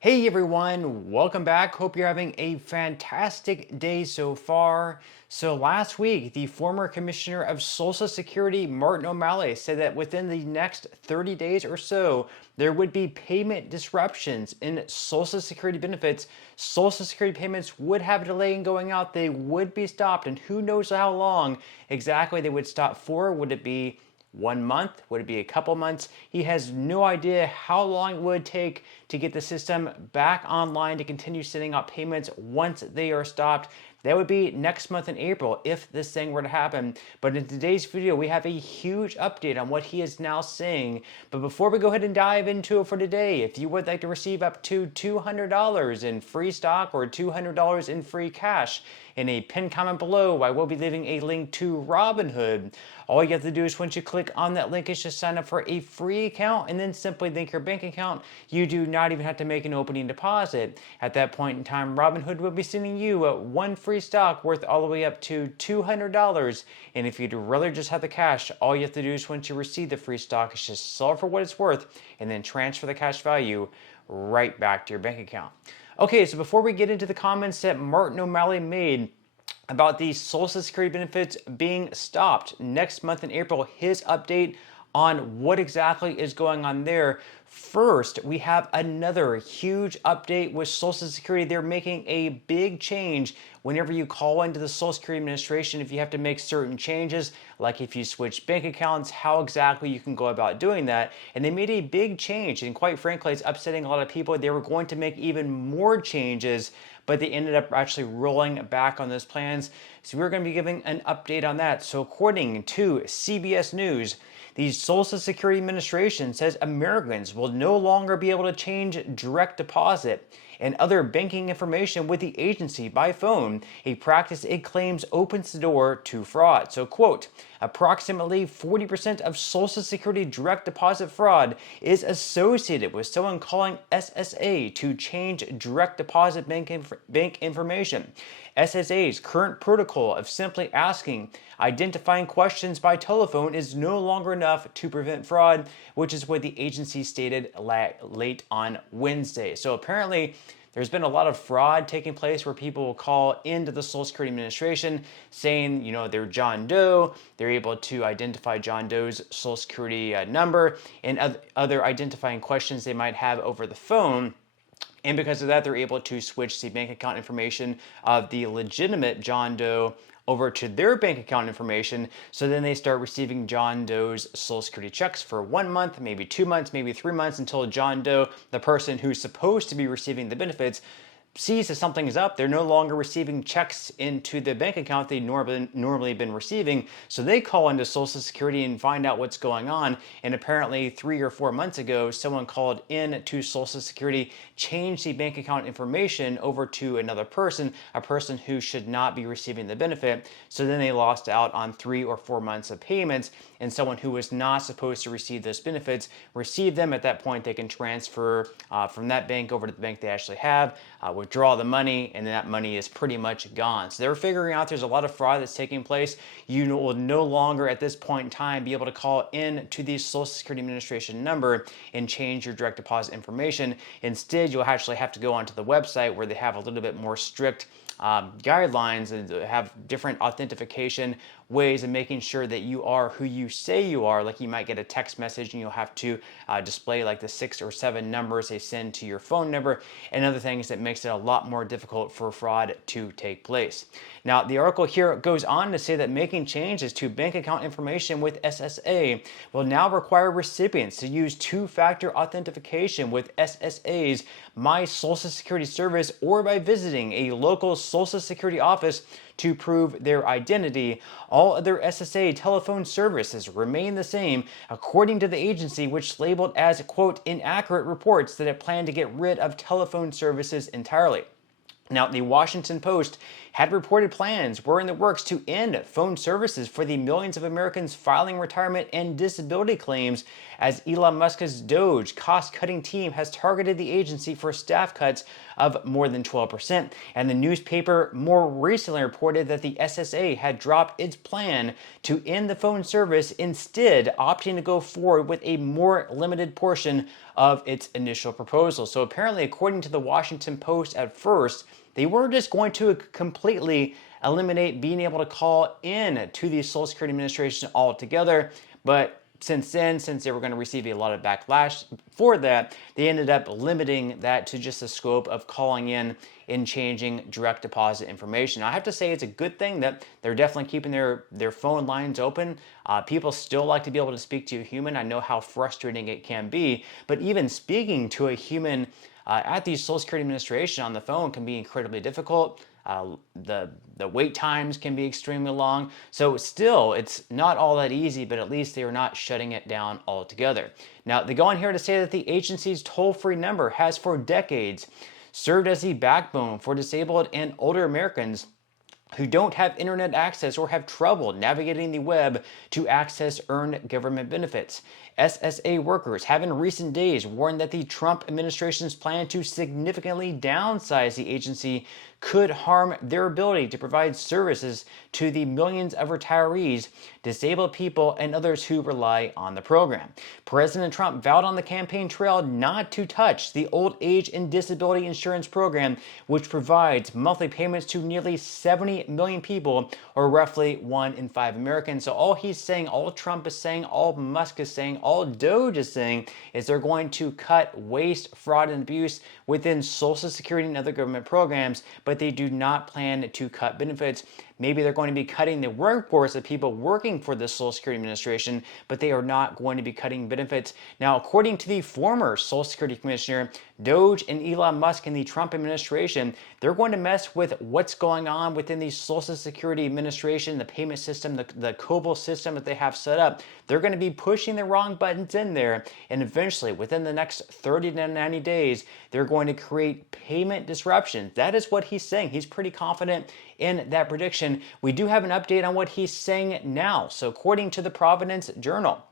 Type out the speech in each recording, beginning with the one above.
Hey everyone, welcome back. Hope you're having a fantastic day so far. So last week, the former Commissioner of Social Security, Martin O'Malley, said that within the next 30 days or so, there would be payment disruptions in Social Security benefits. Social Security payments would have a delay in going out. They would be stopped, and who knows how long exactly they would stop for. Would it be 1 month? Would it be a couple months? He has no idea how long it would take to get the system back online to continue sending out payments once they are stopped. That would be next month in April if this thing were to happen. But in today's video, we have a huge update on what he is now saying. But before we go ahead and dive into it for today, if you would like to receive up to $200 in free stock or $200 in free cash, in a pinned comment below, I will be leaving a link to Robinhood. All you have to do is once you click on that link is just sign up for a free account and then simply link your bank account. You do not even have to make an opening deposit. At that point in time, Robinhood will be sending you one free stock worth all the way up to $200. And if you'd rather just have the cash, all you have to do is once you receive the free stock is just sell it for what it's worth and then transfer the cash value right back to your bank account. Okay, so before we get into the comments that Martin O'Malley made about the Social Security benefits being stopped next month in April, his update on what exactly is going on there. First, we have another huge update with Social Security. They're making a big change whenever you call into the Social Security Administration. If you have to make certain changes, like if you switch bank accounts, how exactly you can go about doing that. And they made a big change, and quite frankly, it's upsetting a lot of people. They were going to make even more changes, but they ended up actually rolling back on those plans. So we're going to be giving an update on that. So according to CBS News, the Social Security Administration says Americans will no longer be able to change direct deposit and other banking information with the agency by phone, a practice it claims opens the door to fraud. So, quote, approximately 40% of Social Security direct deposit fraud is associated with someone calling SSA to change direct deposit bank information. SSA's current protocol of simply asking identifying questions by telephone is no longer enough to prevent fraud, which is what the agency stated late on Wednesday. So apparently, there's been a lot of fraud taking place where people will call into the Social Security Administration saying, they're John Doe. They're able to identify John Doe's Social Security number and other identifying questions they might have over the phone. And because of that, they're able to switch the bank account information of the legitimate John Doe over to their bank account information. So then they start receiving John Doe's Social Security checks for 1 month, maybe 2 months, maybe 3 months, until John Doe, the person who's supposed to be receiving the benefits, sees that something is up. They're no longer receiving checks into the bank account they normally been receiving. So they call into Social Security and find out what's going on. And apparently 3 or 4 months ago, someone called in to Social Security, changed the bank account information over to another person, a person who should not be receiving the benefit. So then they lost out on 3 or 4 months of payments, and someone who was not supposed to receive those benefits received them. At that point, they can transfer from that bank over to the bank they actually have, withdraw the money, and then that money is pretty much gone. So they're figuring out there's a lot of fraud that's taking place. You will no longer at this point in time be able to call in to the Social Security Administration number and change your direct deposit information. Instead, you'll actually have to go onto the website where they have a little bit more strict guidelines and have different authentication ways of making sure that you are who you say you are. Like you might get a text message and you'll have to display like the 6 or 7 numbers they send to your phone number and other things that makes it a lot more difficult for fraud to take place. Now, the article here goes on to say that making changes to bank account information with SSA will now require recipients to use two-factor authentication with SSA's My Social Security service or by visiting a local Social Security office to prove their identity. All other SSA telephone services remain the same, according to the agency, which labeled as, quote, inaccurate reports that it planned to get rid of telephone services entirely. Now, the Washington Post had reported plans were in the works to end phone services for the millions of Americans filing retirement and disability claims, as Elon Musk's Doge cost-cutting team has targeted the agency for staff cuts of more than 12%. And the newspaper more recently reported that the SSA had dropped its plan to end the phone service, instead opting to go forward with a more limited portion of its initial proposal. So apparently, according to the Washington Post, at first, they were just going to completely eliminate being able to call in to the Social Security Administration altogether. But since then, since they were going to receive a lot of backlash for that, they ended up limiting that to just the scope of calling in and changing direct deposit information. I have to say it's a good thing that they're definitely keeping their phone lines open. People still like to be able to speak to a human. I know how frustrating it can be, but even speaking to a human at the Social Security Administration on the phone can be incredibly difficult. The wait times can be extremely long. So still, it's not all that easy, but at least they are not shutting it down altogether. Now, they go on here to say that the agency's toll-free number has for decades served as the backbone for disabled and older Americans who don't have internet access or have trouble navigating the web to access earned government benefits. SSA workers have in recent days warned that the Trump administration's plan to significantly downsize the agency could harm their ability to provide services to the millions of retirees, disabled people, and others who rely on the program. President Trump vowed on the campaign trail not to touch the old age and disability insurance program, which provides monthly payments to nearly 70 million people, or roughly 1 in 5 Americans. So all he's saying, all Trump is saying, all Musk is saying, all Doge is saying is they're going to cut waste, fraud, and abuse within Social Security and other government programs, but they do not plan to cut benefits. Maybe they're going to be cutting the workforce of people working for the Social Security Administration, but they are not going to be cutting benefits. Now, according to the former Social Security Commissioner, Doge and Elon Musk and the Trump administration, they're going to mess with what's going on within the Social Security Administration, the payment system, the COBOL system that they have set up. They're going to be pushing the wrong buttons in there, and eventually, within the next 30 to 90 days, they're going to create payment disruptions. That is what he's saying. He's pretty confident in that prediction. We do have an update on what he's saying now. So according to the Providence Journal,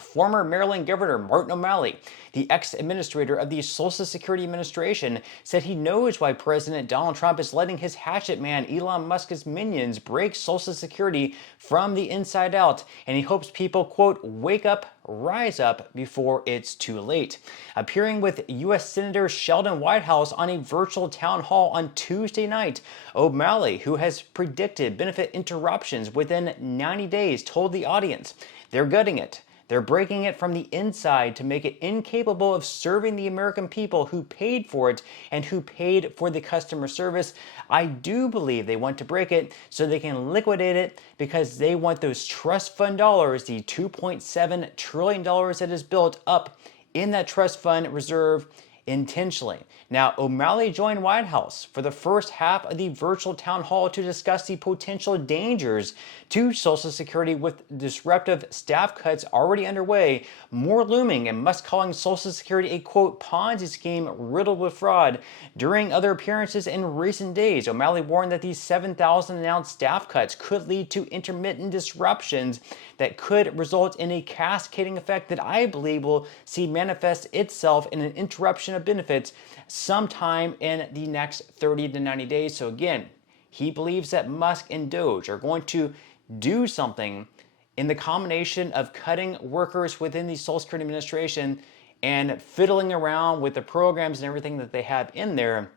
former Maryland Governor Martin O'Malley, the ex-administrator of the Social Security Administration, said he knows why President Donald Trump is letting his hatchet man Elon Musk's minions break Social Security from the inside out, and he hopes people, quote, wake up, rise up before it's too late. Appearing with U.S. Senator Sheldon Whitehouse on a virtual town hall on Tuesday night, O'Malley, who has predicted benefit interruptions within 90 days, told the audience, they're gutting it. They're breaking it from the inside to make it incapable of serving the American people who paid for it and who paid for the customer service. I do believe they want to break it so they can liquidate it, because they want those trust fund dollars, the $2.7 trillion that is built up in that trust fund reserve, intentionally. Now, O'Malley joined Whitehouse for the first half of the virtual town hall to discuss the potential dangers to Social Security, with disruptive staff cuts already underway, more looming, and Musk calling Social Security a, quote, Ponzi scheme riddled with fraud. During other appearances in recent days, O'Malley warned that these 7,000 announced staff cuts could lead to intermittent disruptions that could result in a cascading effect that I believe will see manifest itself in an interruption of benefits sometime in the next 30 to 90 days. So again, he believes that Musk and Doge are going to do something in the combination of cutting workers within the Social Security Administration and fiddling around with the programs and everything that they have in there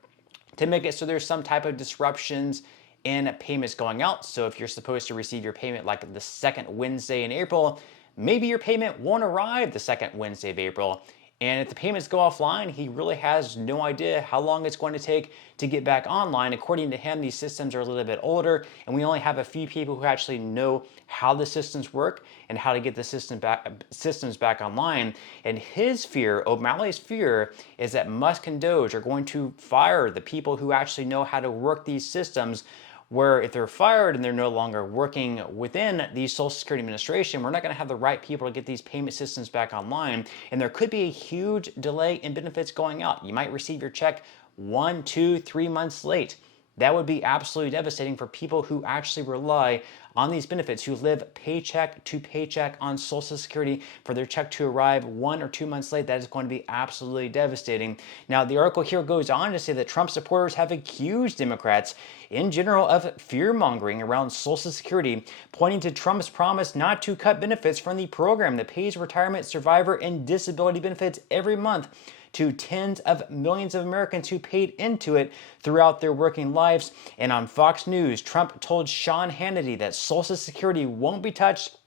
to make it so there's some type of disruptions in payments going out. So if you're supposed to receive your payment like the second Wednesday in April, maybe your payment won't arrive the second Wednesday of April. And if the payments go offline, he really has no idea how long it's going to take to get back online. According to him, these systems are a little bit older, and we only have a few people who actually know how the systems work and how to get the systems back online. And his fear, O'Malley's fear, is that Musk and Doge are going to fire the people who actually know how to work these systems, where if they're fired and they're no longer working within the Social Security Administration, we're not going to have the right people to get these payment systems back online, and there could be a huge delay in benefits going out. You might receive your check 1, 2, 3 months late. that would be absolutely devastating for people who actually rely on these benefits, who live paycheck to paycheck on Social Security for their check to arrive 1 or 2 months late. That is going to be absolutely devastating. Now, the article here goes on to say that Trump supporters have accused Democrats in general of fear-mongering around Social Security, pointing to Trump's promise not to cut benefits from the program that pays retirement, survivor, and disability benefits every month to tens of millions of Americans who paid into it throughout their working lives. And on Fox News, Trump told Sean Hannity that Social Security won't be touched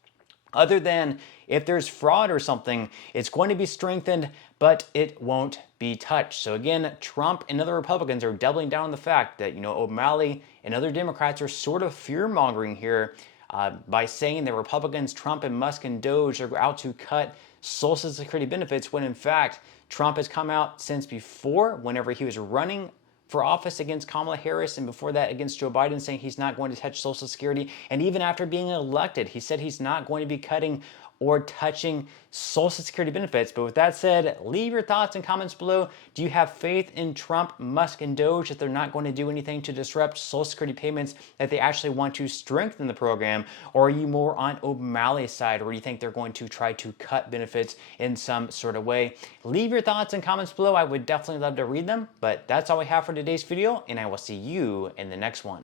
other than if there's fraud or something. It's going to be strengthened, but it won't be touched. So again, Trump and other Republicans are doubling down on the fact that, O'Malley and other Democrats are sort of fear-mongering here by saying that Republicans, Trump and Musk and Doge, are out to cut Social Security benefits, when in fact Trump has come out since before, whenever he was running for office against Kamala Harris, and before that against Joe Biden, saying he's not going to touch Social Security. And even after being elected, he said he's not going to be cutting or touching Social Security benefits. But with that said, leave your thoughts and comments below. Do you have faith in Trump, Musk, and Doge that they're not going to do anything to disrupt Social Security payments, that they actually want to strengthen the program? Or are you more on O'Malley's side, or do you think they're going to try to cut benefits in some sort of way? Leave your thoughts and comments below. I would definitely love to read them. But that's all we have for today's video, and I will see you in the next one.